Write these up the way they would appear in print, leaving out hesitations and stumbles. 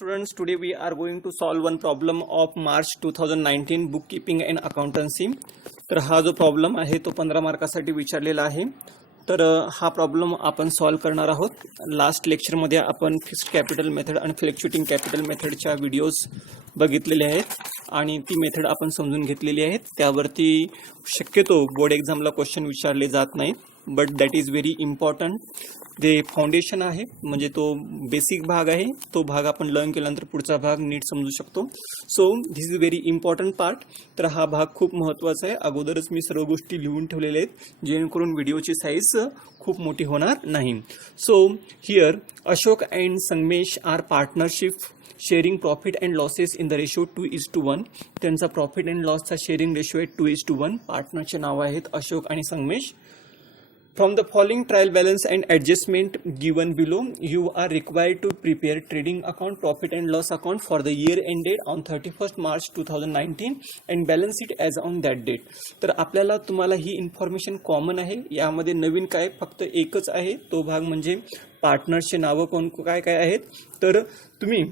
Students, today we are going to solve one problem of March 2019 bookkeeping and accountancy. तर हा जो problem आहे तो 15 मार्कासाठी विचारलेला आहे. तर हा प्रॉब्लेम आपण सॉल्व करणार आहोत. लास्ट लेक्चरमध्ये आपण फिक्स्ड कॅपिटल मेथड आणि फ्लक्च्युएटिंग कॅपिटल मेथडच्या व्हिडिओज बघितलेले आहेत आणि ती मेथड आपण समजून घेतलेली आहेत. त्यावरती शक्यतो बोर्ड एक्झामला क्वेश्चन विचारले जात नाहीत, but that is very important. जे फाउंडेशन आहे म्हणजे तो बेसिक भाग आहे, तो भाग आपण लर्न केल्यानंतर पुढचा भाग नीट समजू शकतो. So this is very important part. तर हा भाग खूप महत्त्वाचा आहे. अगोदरच मी सर्व गोष्टी लिहून ठेवलेल्या आहेत जेणेकरून व्हिडिओची साईज खूप मोठी होणार नाही. So here Ashok and Sangamesh are partnership sharing profit and losses in the ratio 2:1. त्यांचा प्रॉफिट अँड लॉसचा शेअरिंग रेशो आहे 2:1. पार्टनरचे नाव आहेत अशोक आणि Sangamesh. From the following trial balance and adjustment given below, you are required to prepare trading account, profit and loss account for the year ended on 31st March 2019 and balance it as on that date. तर आपल्याला तुम्हाला ही information common आहे. यामध्ये नवीन काय फक्त एकच आहे, तो भाग म्हणजे पार्टनरचे नावं कोण काय काय आहेत. तर तुम्ही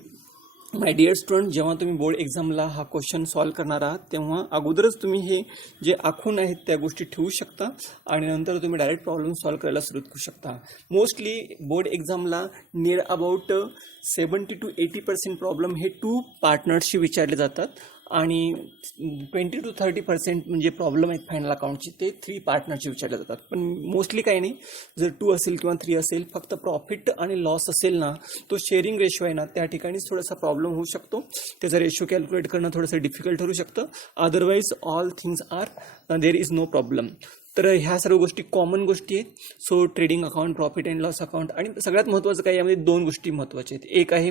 माय डिअर स्टुडंट, जेव्हा तुम्ही बोर्ड एक्झामला हा क्वेश्चन सॉल्व करणार आहात तेव्हा अगोदरच तुम्ही हे जे आखून आहेत त्या गोष्टी ठेवू शकता आणि नंतर तुम्ही डायरेक्ट प्रॉब्लेम सॉल्व करायला सुरुवात करू शकता. मोस्टली बोर्ड एक्झामला नियर अबाउट 70 to 80% प्रॉब्लेम हे 2 पार्टनर्सशी विचारले जातात आणि 20 to 30% म्हणजे प्रॉब्लेम आहेत फायनल अकाउंटचे ते 3 पार्टनरचे विचारले जातात. पण मोस्टली काही नाही, जर 2 असेल किंवा 3 असेल, फक्त प्रॉफिट आणि लॉस असेल ना, तो शेअरिंग रेशो आहे ना, त्या ठिकाणीच थोडासा प्रॉब्लेम होऊ शकतो. त्याचा रेशो कॅल्क्युलेट करणं थोडंसं डिफिकल्ट ठरू शकतं. Otherwise all things are there is no problem. तर ह्या सर्व गोष्टी कॉमन गोष्टी आहेत. So trading account, profit and loss account आणि सगळ्यात महत्त्वाचं काय, यामध्ये 2 गोष्टी महत्त्वाच्या आहेत. एक आहे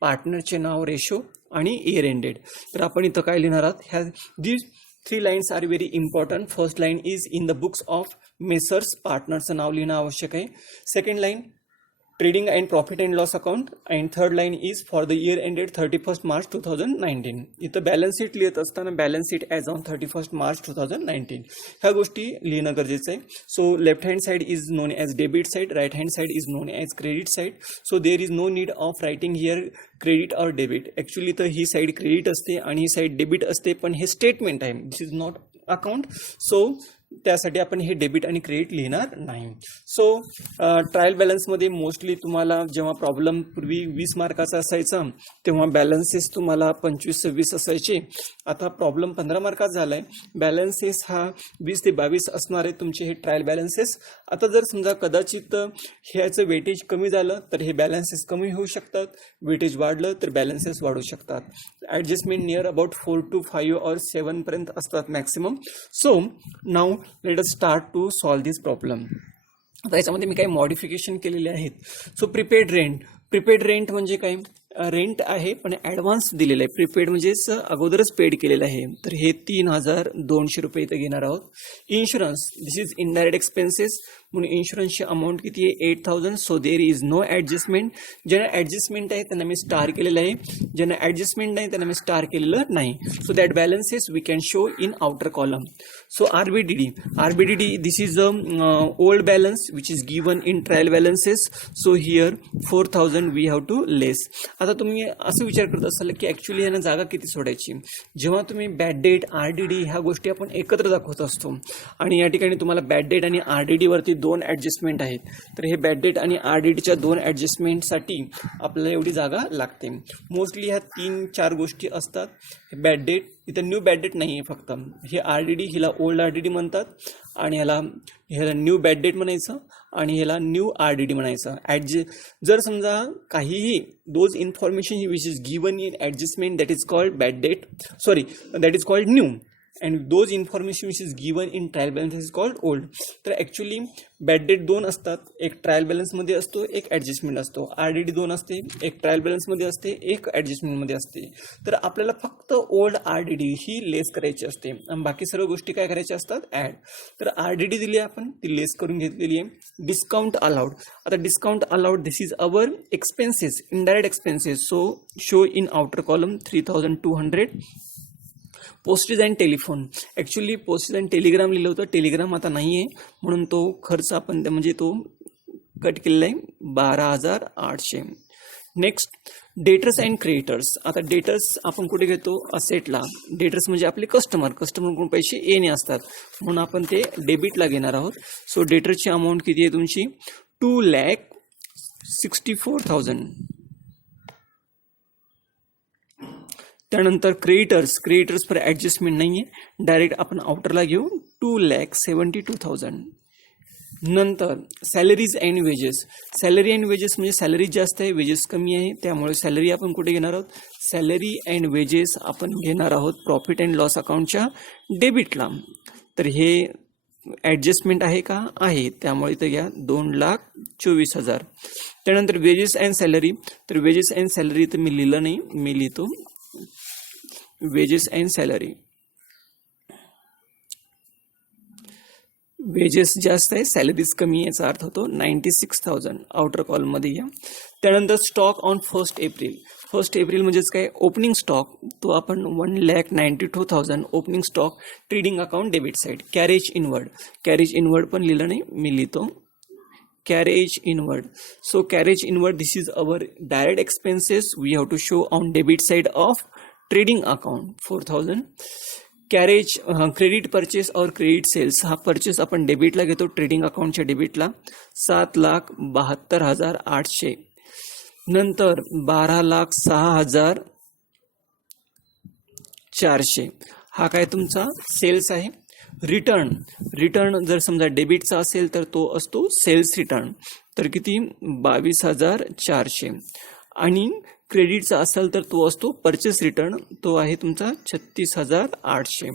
पार्टनरचे नाव, रेशो आणि इयर एंडेड. तर आपण इथं काय लिहिणार आहात, ह्या these 3 lines are very important. First line is in the books of messrs, पार्टनरचं नाव लिहिणं आवश्यक आहे. Second line trading and profit and loss account and third line is for the year ended 31st March 2019. इथं balance sheet लिहित असताना balance sheet as on 31st March 2019 ह्या गोष्टी लिहिणं गरजेचं आहे. So left hand side is known as debit side, right hand side is known as credit side. So there is no need of writing here credit or debit. Actually तर ही side credit असते आणि ही side debit असते, पण हे statement आहे, दिस is not account. So त्यासाठी आपण हे डेबिट आणि क्रेडिट लिहिणार नाही. सो ट्रायल बॅलन्समध्ये मोस्टली तुम्हाला जेव्हा प्रॉब्लेम पूर्वी 20 मार्काचा असायचा तेव्हा बॅलन्सेस तुम्हाला 25-26 असायचे. आता प्रॉब्लेम 15 मार्काचा झाला आहे. बॅलन्सेस हा 20 ते 22 असणार आहे तुमचे हे ट्रायल बॅलन्सेस. आता जर समजा कदाचित ह्याचं वेटेज कमी झालं तर हे बॅलन्सेस कमी होऊ शकतात, वेटेज वाढलं तर बॅलन्सेस वाढू शकतात. Adjustment near about 4 to 5 or 7 पर्यंत असतात maximum. So now let us start to solve this problem. आता याच्यामध्ये मी काही मॉडिफिकेशन केलेले आहेत. So prepaid rent, prepaid rent म्हणजे काय, रेंट आहे पण ॲडव्हान्स दिलेलं आहे. प्रिपेड म्हणजेच अगोदरच पेड केलेलं आहे. तर हे 3200 रुपये इथं घेणार आहोत. Insurance, this is indirect expenses म्हणून इन्शुरन्सची अमाऊंट किती आहे 8000. So there is no adjustment. ज्यांना ॲडजस्टमेंट आहे त्यांना मी स्टार केलेलं आहे, ज्यांना ॲडजस्टमेंट नाही त्यांना मी स्टार केलेलं नाही. So that balances we can show in outer column. So RBDD, RBDD this is a old balance which is given in trial balances. So here 4000 we have to less. आता तुम्ही असं विचार करत असाल की ॲक्च्युली यांना जागा किती सोडायची. जेव्हा तुम्ही बॅड डेट, आरडीडी ह्या गोष्टी आपण एकत्र दाखवत असतो आणि या ठिकाणी तुम्हाला बॅड डेट आणि आरडीडीवरती 2 ॲडजस्टमेंट आहेत. तर हे बॅड डेट आणि आरडीडीच्या 2 ॲडजस्टमेंटसाठी आपल्याला एवढी जागा लागते. मोस्टली ह्या 3-4 गोष्टी असतात. बॅड डेट, इथं न्यू बॅड डेट नाही आहे, फक्त हे आरडीडी, हिला ओल्ड आरडीडी म्हणतात आणि ह्याला न्यू बॅड डेट म्हणायचं आणि ह्याला न्यू आरडीडी म्हणायचं. जर समजा काहीही those information which is given in adjustment that is called bad debt, sorry that is called new, and those information which is given in trial balance is called old. तर actually bad debt 2 असतात, एक trial बॅलन्समध्ये असतो, एक adjustment असतो. RDD 2 असते, एक trial बॅलन्समध्ये असते, एक ॲडजस्टमेंटमध्ये असते. तर आपल्याला फक्त ओल्ड आरडीडी ही लेस करायची असते आणि बाकी सर्व गोष्टी काय करायच्या असतात, ॲड. तर आरडीडी दिली आपण, ती लेस करून घेतलेली आहे. डिस्काउंट अलाउड, आता discount allowed this is our expenses, indirect expenses. So show in outer column 3200. Postage and telephone, actually postage and Telegram लिहिलं होतं, टेलिग्राम आता नाही आहे म्हणून तो खर्च आपण म्हणजे तो कट केलेला आहे 12800. Next debtors and creditors. आता डेटर्स आपण कुठे घेतो? असेटला. डेटर्स म्हणजे आपले कस्टमरकडून पैसे येणे असतात, म्हणून आपण ते डेबिटला घेणार आहोत. सो डेटरची अमाऊंट किती आहे तुमची? 2,64,000. त्यानंतर क्रेडिटर्स पर ऍडजस्टमेंट नाहीये, डायरेक्ट आपण आउटरला घेऊ 2,72,000. नंतर salaries and wedges. Salary and wedges म्हणजे सॅलरी जास्त आहे, वेजेस कमी आहे, त्यामुळे सॅलरी आपण कुठे घेणार आहोत? सॅलरी अँड वेजेस आपण घेणार आहोत प्रॉफिट अँड लॉस अकाउंटच्या डेबिटला. तर हे ऍडजस्टमेंट आहे का? आहे, त्यामुळे इथं घ्या 2,24,000. त्यानंतर वेजेस अँड सॅलरी. तर वेजेस अँड सॅलरी तर मी लिहिलं नाही, मी लिहितो वेजेस अँड सॅलरी. वेजेस जास्त आहे, सॅलरीज कमी, याचा अर्थ होतो 96,000. आउटर कॉलममध्ये घ्या. त्यानंतर स्टॉक ऑन 1 एप्रिल. 1 एप्रिल म्हणजेच काय? ओपनिंग स्टॉक, तो आपण 1,92,000 opening stock trading account debit side. Carriage inward पण लिहिलं नाही, मी लिहितो carriage inward. So carriage inward, this is our direct expenses we have to show on debit side of trading account 4,000. Carriage credit purchase और credit sales. हा purchase आपण डेबिटला घेतो, ट्रेडिंग अकाउंटच्या डेबिटला 7,72,800. नंतर 12,06,400 हा काय तुमचा सेल्स आहे. रिटर्न जर समजा डेबिटचा असेल तर तो असतो सेल्स रिटर्न, तर किती? 22,400. आणि क्रेडिटचा असेल तर तो असतो परचेस रिटर्न, तो आहे तुमचा 36,800.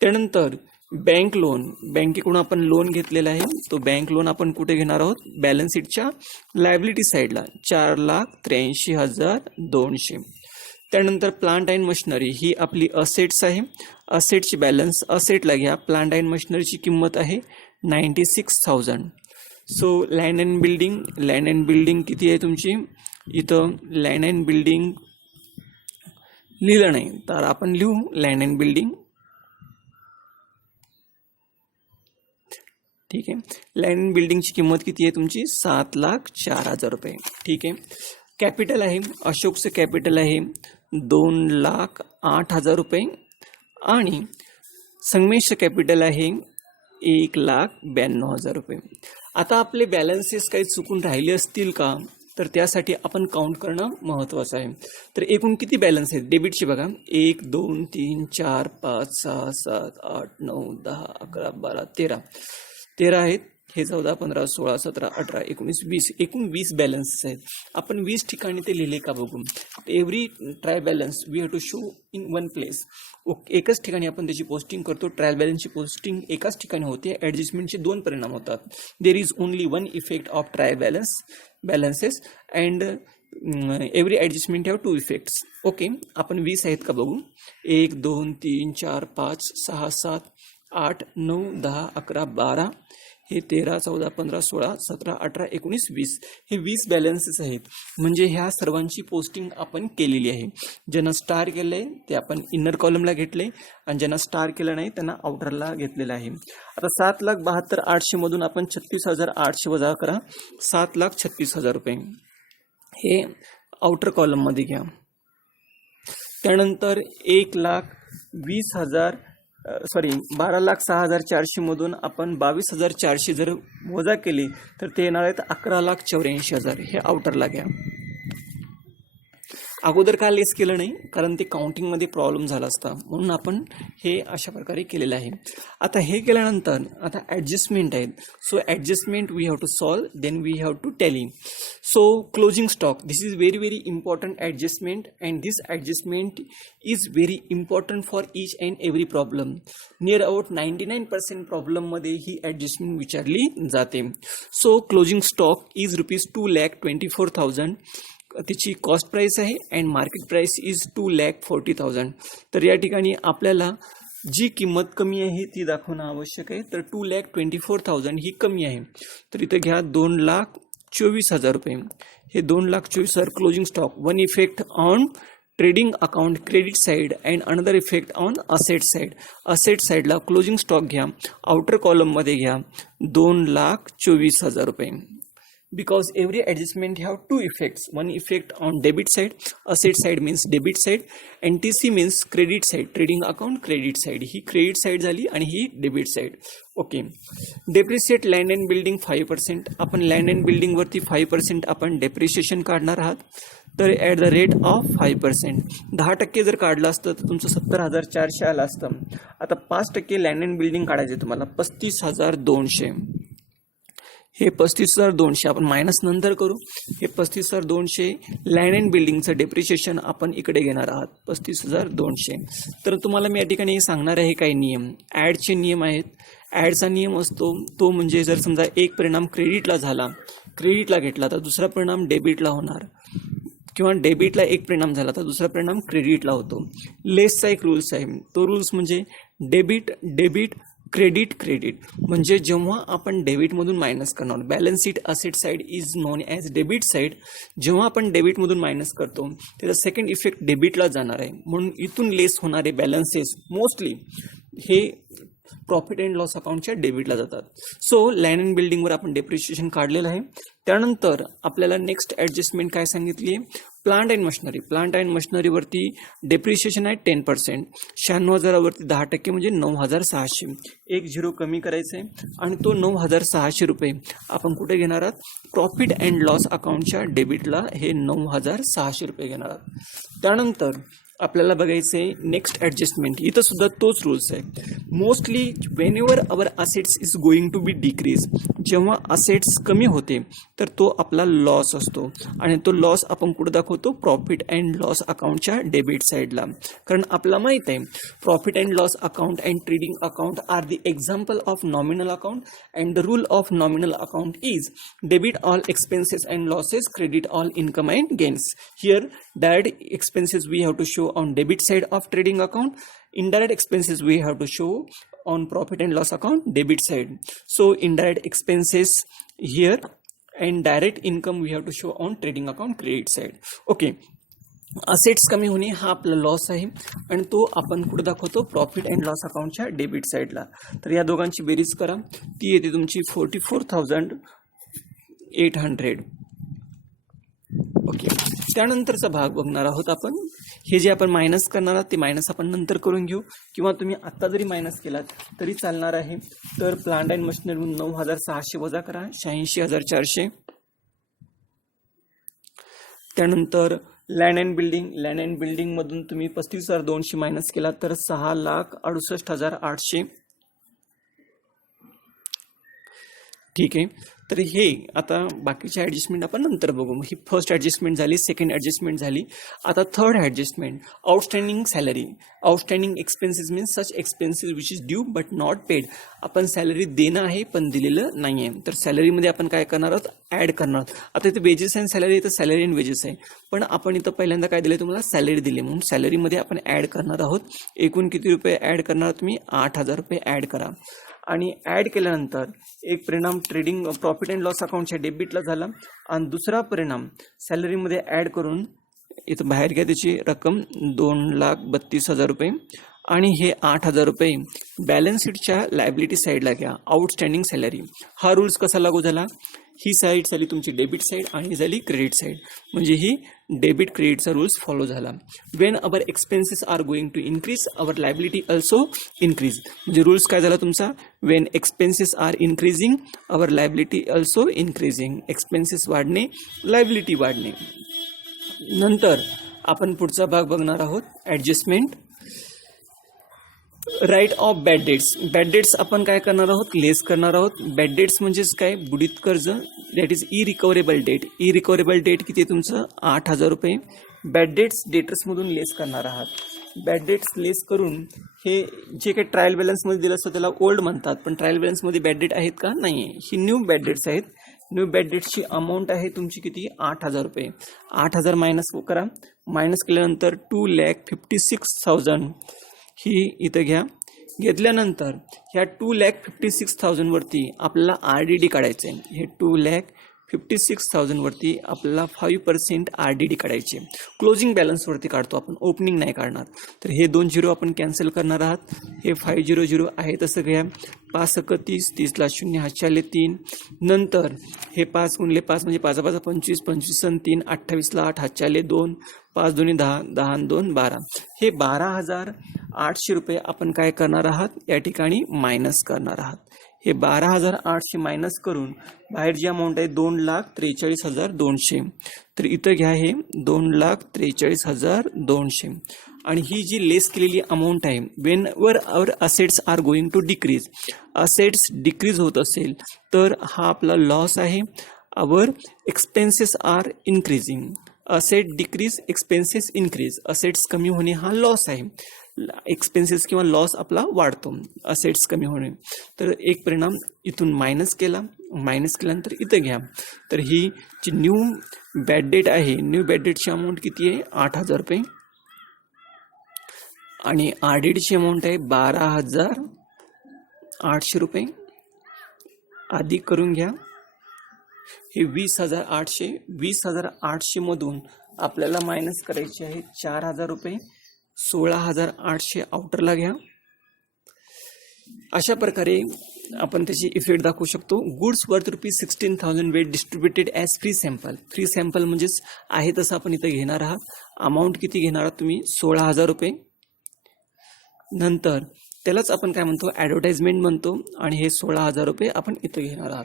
त्यानंतर बँक लोन. बँकेकडून आपण लोन घेतलेला आहे, तो बँक लोन आपण कुठे घेणार आहोत? बॅलन्स शीटच्या लायबिलिटी साईडला 4,83,200. त्यानंतर प्लांट अँड मशिनरी, ही आपली असेट्स आहे. असेटची बॅलन्स असेटला घ्या. प्लांट अँड मशिनरीची किंमत आहे 96,000. सो लँड अँड बिल्डिंग किती आहे तुमची? इथं लँड अँड बिल्डिंग लिहिलं नाही, तर आपण लिहू लँड अँड बिल्डिंग. ठीक आहे. लँड अँड बिल्डिंगची किंमत किती आहे तुमची? 7,04,000 रुपये. ठीक आहे. कॅपिटल आहे, अशोकचं कॅपिटल आहे 2,08,000 रुपये. आणि संगमेशचं कॅपिटल आहे 1,92,000 रुपये. आता आपले बॅलन्सेस काही चुकून राहिले असतील का, तर त्यासाठी आपण काउंट करणं महत्त्वाचं आहे. तर एकूण किती बॅलन्स आहेत डेबिटचे? बघा, 1 2 3 4 5 6 7 8 9 10 11 12 13 आहेत. हे 14 15 16 17 18 19 20, एकूण 20 बॅलन्सेस आहेत. आपण 20 ठिकाणी ते लिहिले का बघू. Every trial balance we have to show in one place. एकच ठिकाणी आपण त्याची पोस्टिंग करतो. ट्रायल बॅलन्सची पोस्टिंग एकाच ठिकाणी होते. ऍडजस्टमेंटचे 2 परिणाम होतात. There is only one effect of trial balances and every adjustment have 2 effects. Okay, आपण 20 आहेत का बघू. 1 2 3 4 5 6 7 8 9 10 11 12, हे 13 14 15 16 17 18 19 20, हे 20 बॅलन्सेस आहेत. म्हणजे ह्या सर्वांची पोस्टिंग आपण केलेली आहे. ज्यांना स्टार केलंय ते आपण इनर कॉलमला घेतले, आणि ज्यांना स्टार केलं नाही त्यांना आउटरला घेतलेलं आहे. आता 7,72,800 मधून आपण 36,800 वजा करा, 7,36,000 रुपये हे आउटर कॉलम मध्ये घ्या. त्यानंतर 12,06,400 मधून आपण 22,400 जर वजा केली तर ते येणार आहेत 11,84,000. हे आउटरला घ्या. अगोदर का लेस केलं नाही, कारण ते काउंटिंगमध्ये प्रॉब्लेम झाला असता, म्हणून आपण हे अशा प्रकारे केलेलं आहे. आता हे केल्यानंतर आता ॲडजस्टमेंट आहेत. So adjustment we have to solve, then we have to tally. So closing stock, this is very very important adjustment, and this adjustment is very important for each and every problem. Near about 99% प्रॉब्लेममध्ये ही adjustment विचारली जाते. So closing stock is ₹2,24,000. त्याची cost price आहे and market price is 2,40,000. तर या ठिकाणी आपल्याला जी किंमत कमी आहे ती दाखवणं आवश्यक आहे. तर 2,24,000 ही कमी आहे, तर इथं घ्या 2,24,000 रुपये. हे 2,24,000 closing stock. One effect on trading account credit side and another effect on asset side. Asset साइडला क्लोजिंग स्टॉक घ्या, आउटर कॉलममध्ये घ्या 2,24,000 रुपये. because every adjustment have two effects. One effect on debit side, asset side means debit side, and TC means credit side, trading account credit side. He credit side झाली आणि ही debit side. Okay. Depreciate land and building 5%. आपण land and building वरती 5% आपण depreciation काढणार आहात. तर at the rate of 5%. 10% जर काढलं असतं तर तुमचं 70,400 आलं असतं. आता 5% लँड अँड बिल्डिंग काढायचे तुम्हाला 35,200. हे 35,200 आपण मायनस नंतर करू. हे 35,200 लँड अँड बिल्डिंगचं डेप्रिशिएशन आपण इकडे घेणार आहात 35,200. तर तुम्हाला मी या ठिकाणी सांगणार आहे काही नियम. ॲडचे नियम आहेत. ॲडचा नियम असतो तो म्हणजे जर समजा एक परिणाम क्रेडिटला झाला, क्रेडिटला घेतला तर दुसरा परिणाम डेबिटला होणार, किंवा डेबिटला एक परिणाम झाला तर दुसरा परिणाम क्रेडिटला होतो. लेसचा एक रूल्स आहे. तो रूल्स म्हणजे डेबिट डेबिट क्रेडिट क्रेडिट. म्हणजे जेव्हा आपण डेबिटमधून मायनस करणार, balance sheet asset side is known as debit side. जेव्हा आपण डेबिटमधून मायनस करतो त्याचा सेकंड इफेक्ट डेबिटला जाणार आहे. म्हणून इथून लेस होणारे बॅलन्सेस मोस्टली हे प्रॉफिट अँड लॉस अकाउंटच्या डेबिटला जातात. सो लँड अँड बिल्डिंगवर आपण डेप्रिशिएशन काढलेलं आहे. त्यानंतर आपल्याला नेक्स्ट ॲडजस्टमेंट काय सांगितली आहे, plant and machinery. Plant and मशिनरीवरती डेप्रिशिएशन आहे 10%. 96,000वरती 10% म्हणजे 9,600. एक झिरो कमी करायचं आहे आणि तो 9,600 रुपये आपण कुठे घेणार आहात, प्रॉफिट अँड लॉस अकाउंटच्या डेबिटला हे 9,600 रुपये घेणार आहात. त्यानंतर आपल्याला बघायचं आहे नेक्स्ट ॲडजस्टमेंट. इथं सुद्धा तोच रूल्स आहे. Mostly whenever our assets is going to be decrease, जेव्हा असेट्स कमी होते तर तो आपला लॉस असतो आणि तो लॉस आपण कुठं दाखवतो, प्रॉफिट अँड लॉस अकाउंटच्या डेबिट साईडला. कारण आपल्याला माहीत आहे profit and loss account and trading account are the example of nominal account and the rule of nominal account is debit all expenses and losses, credit all income and gains. Here direct expenses we have to show on debit side of trading account, indirect expenses we have to show on profit and loss account debit side. So indirect expenses here and direct income we have to show on trading account credit side. Okay, assets कमी होणे हा आपला loss आहे आणि तो आपण कुठे दाखवतो, प्रॉफिट अँड लॉस अकाउंटच्या डेबिट साईडला. तर या दोघांची बेरीज करा, ती येते तुमची 44,800. ओके. त्यानंतरचा भाग बघणार आहोत आपण. हे जे आपण मायनस करणार आहोत ते मायनस आपण नंतर करून घेऊ, किंवा तुम्ही आत्ता जरी मायनस केलात तरी चालणार आहे. तर प्लांट अँड मशिनरीमधून 9,600 वजा करा 86,400. त्यानंतर land and building, land and बिल्डिंगमधून तुम्ही 35,200 मायनस केला तर 6,68,800. ठीक आहे. तर हे आता बाकीचे ॲडजस्टमेंट आपण नंतर बघू. ही फर्स्ट ॲडजस्टमेंट झाली, सेकंड ॲडजस्टमेंट झाली. आता third adjustment, outstanding salary. Outstanding expenses means such expenses which is due but not paid. आपण सॅलरी देणं आहे पण दिलेलं नाही आहे. तर सॅलरीमध्ये आपण काय करणार आहोत, ॲड करणार आहोत. आता इथे वेजेस अँड सॅलरी, इथं सॅलरी अँड वेजेस आहे, पण आपण इथं पहिल्यांदा काय दिलं, तुम्हाला सॅलरी दिली, म्हणून सॅलरीमध्ये आपण ॲड करणार आहोत. एकूण किती रुपये ॲड करणार आहोत, तुम्ही 8,000 रुपये ॲड करा. आणि ॲड केल्यानंतर एक परिणाम ट्रेडिंग प्रॉफिट अँड लॉस अकाउंटच्या डेबिटला झाला आणि दुसरा परिणाम सॅलरीमध्ये ॲड करून इथं बाहेर घ्या त्याची रक्कम 2,32,000 रुपये आणि हे 8,000 रुपये बॅलन्स शीटच्या लायबिलिटी साईडला घ्या, आउटस्टँडिंग सॅलरी. हा रूल्स कसा लागू झाला, ही साईड झाली तुमची डेबिट साईड आणि ही झाली क्रेडिट साईड, म्हणजे ही डेबिट क्रेडिटचा रूल्स फॉलो झाला. When our expenses are going to increase our liability also increase. म्हणजे रूल्स काय झाला तुमचा, when expenses are increasing our liability also increasing. Expenses वाढणे, लायबिलिटी वाढणे. नंतर आपण पुढचा भाग बघणार आहोत, adjustment. Write off bad debts. Bad debts आपण काय करणार आहोत, लेस करणार आहोत. बॅड डेट्स म्हणजेच काय, बुडीत कर्ज, दॅट इज इरिकव्हरेबल डेट. इरिकव्हरेबल डेट किती आहे तुमचं, 8,000 रुपये. बॅड डेट्स डेटर्समधून लेस करणार आहात. बॅड डेट्स लेस करून हे जे काही ट्रायल बॅलन्समध्ये दिलं असतं त्याला ओल्ड म्हणतात, पण ट्रायल बॅलन्समध्ये बॅड डेट आहेत का, नाही आहे. ही न्यू बॅड डेट्स आहेत. न्यू बॅड डेट्सची अमाऊंट आहे तुमची किती, 8,000 रुपये. 8,000 मायनस करा. मायनस केल्यानंतर 2,56,000 ही इथं घ्या. घेतल्यानंतर ह्या 2,56,000 वरती आपल्याला RDD काढायचं आहे. हे 2,56,000 56,000 वरती आपल्याला 5% RDD काढायचे. क्लोजिंग बॅलन्स वरती काढतो आपण, ओपनिंग नाही काढणार. तर हे 2 झिरो आपण कॅन्सल करणार आहात. हे 500 आहे तसं घ्या. 5 × 30, 30 ला 0 हातच्याले 3. नंतर हे 5 × 5 म्हणजे 5 5 25, 25 × 3 28 ला 8 हातच्याले 2, 5 2 10, 10 × 2 12. हे 12,800 रुपये आपण काय करणार आहात या ठिकाणी मायनस करणार आहात. हे 12,800 मायनस करून बाहेर जी अमाऊंट आहे 2,43,200. तर इथं घ्या हे 2,43,200. आणि ही जी लेस केलेली अमाऊंट आहे, whenever our assets are going to decrease, assets decrease होत असेल तर हा आपला लॉस आहे. Our expenses are increasing, asset decrease expenses increase, assets कमी होणे हा लॉस आहे. एक्सपेन्सेस किंवा लॉस आपला वाढतो असेट्स कमी होणे. तर एक परिणाम इथून मायनस केल्यानंतर इथं घ्या. तर ही जी न्यू बॅड डेट आहे, न्यू बॅड डेटची अमाऊंट किती आहे 8,000 रुपये आणि RDDची अमाऊंट आहे 12,800 रुपये. अधिक करून घ्या हे 20,800. 20,800 मधून आपल्याला मायनस करायचे आहे 4,000 रुपये. 16,800 आउटरला घ्या. अशा प्रकारे आपण त्याची इफेक्ट दाखवू शकतो. Goods worth ₹16,000 were distributed as free sample. Free sample म्हणजेच आहे तसं आपण इथं घेणार आहात. अमाऊंट किती घेणार आहात तुम्ही 16,000 रुपये. नंतर त्यालाच आपण काय म्हणतो ॲडव्हर्टाइजमेंट म्हणतो आणि हे 16,000 रुपये आपण इथं घेणार आहात.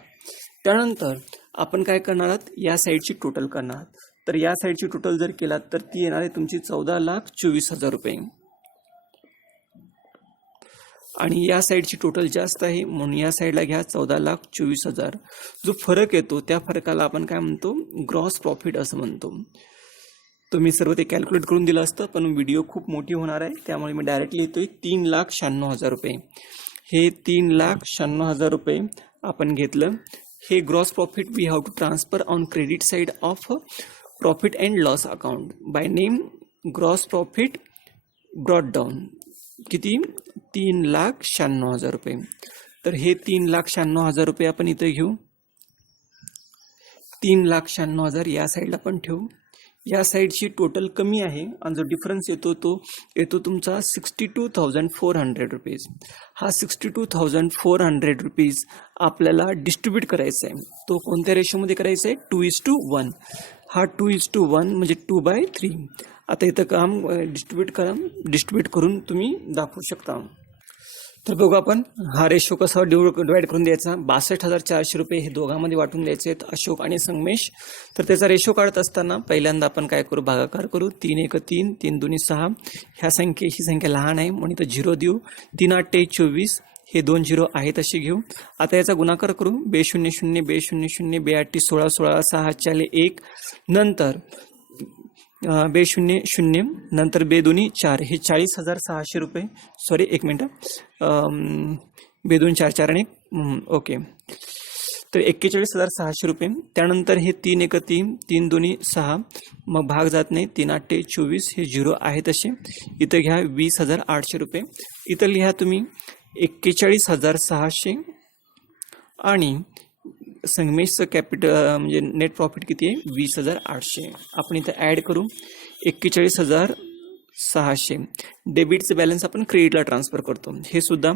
त्यानंतर आपण काय करणार आहात या साईडची टोटल करणार आहात. तर या साईडची टोटल जर केलात तर ती येणार आहे तुमची 14,24,000 रुपये. आणि या साईडची टोटल जास्त आहे म्हणून या साईडला घ्या 14,24,000. जो फरक येतो त्या फरकाला आपण काय म्हणतो ग्रॉस प्रॉफिट असं म्हणतो. तुम्ही सर्व ते कॅल्क्युलेट करून दिलं असतं पण व्हिडिओ खूप मोठी होणार आहे त्यामुळे मी डायरेक्टली लिहितोय 3,96,000 रुपये. हे 3,96,000 रुपये आपण घेतलं. हे gross profit we have to transfer on credit side of profit and loss account by name gross profit brought down. किती 3,96,000 रुपये. तर हे 3,96,000 रुपये आपण इथे घेऊ. 3,96,000 या साईडला पण ठेवू. या साईडची टोटल कमी आहे आणि जो डिफरन्स येतो तो येतो तुमचा 62,400 रुपीज. हा 62,400 रुपीज आपल्याला डिस्ट्रीब्यूट करायचा आहे. तो कोणत्या रेशोमध्ये करायचा आहे 2:1. हा 2:1 म्हणजे 2/3. आता इथं काम डिस्ट्रीब्यूट करून तुम्ही दाखवू शकता. तर बघू आपण हा रेशो कसा डिवाइड करून द्यायचा. 62,400 रुपये हे दोघांमध्ये वाटून द्यायचे आहेत अशोक आणि संगमेश. तर त्याचा रेशो काढत असताना पहिल्यांदा आपण काय करू भागाकार करू. 3 1 3, 3 2 6. ही संख्या लहान आहे म्हणून इथं 0 देऊ. 3 8 24. हे 2 0 आहेत अशी घेऊ. आता याचा गुणाकार करू. B00 B00 B8 16 16 6 4 1. नंतर B00 नंतर B2 4. हे 40,600 रुपये. सॉरी एक मिनिट. B2 4 4 आणि ओके. तर 41,600 रुपये. त्यानंतर हे 3 1 3, 3 2 6. मग भाग जात नाही. 3 8 24. हे 0 आहेत असे. इथं घ्या 20,800 रुपये. इथं लिहा तुम्ही 41,600 आणि संगमेशचं कॅपिटल म्हणजे नेट प्रॉफिट किती आहे 20,800. आपण इथं ॲड करू 41,600. डेबिटचं बॅलन्स आपण क्रेडिटला ट्रान्सफर करतो. हे सुद्धा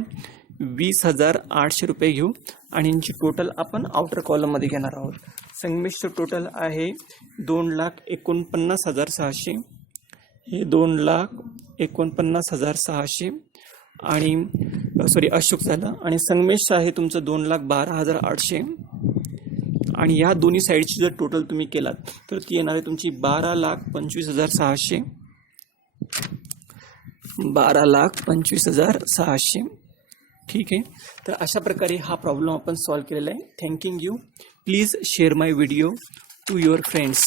20,800 रुपये घेऊ आणि यांची टोटल आपण आउटर कॉलममध्ये घेणार आहोत. संगमेशचं टोटल आहे 2,49,600. हे 2,49,600 आणि सॉरी अशोक झालं. आणि संगमेश आहे तुमचं 2,12,800. आणि या दोन्ही साईडची जर टोटल तुम्ही केलात तर ती येणार आहे तुमची 12,25,600. 12,25,600. ठीक आहे. तर अशा प्रकारे हा प्रॉब्लेम आपण सॉल्व्ह केलेला आहे. Thanking you. Please share my video to your friends.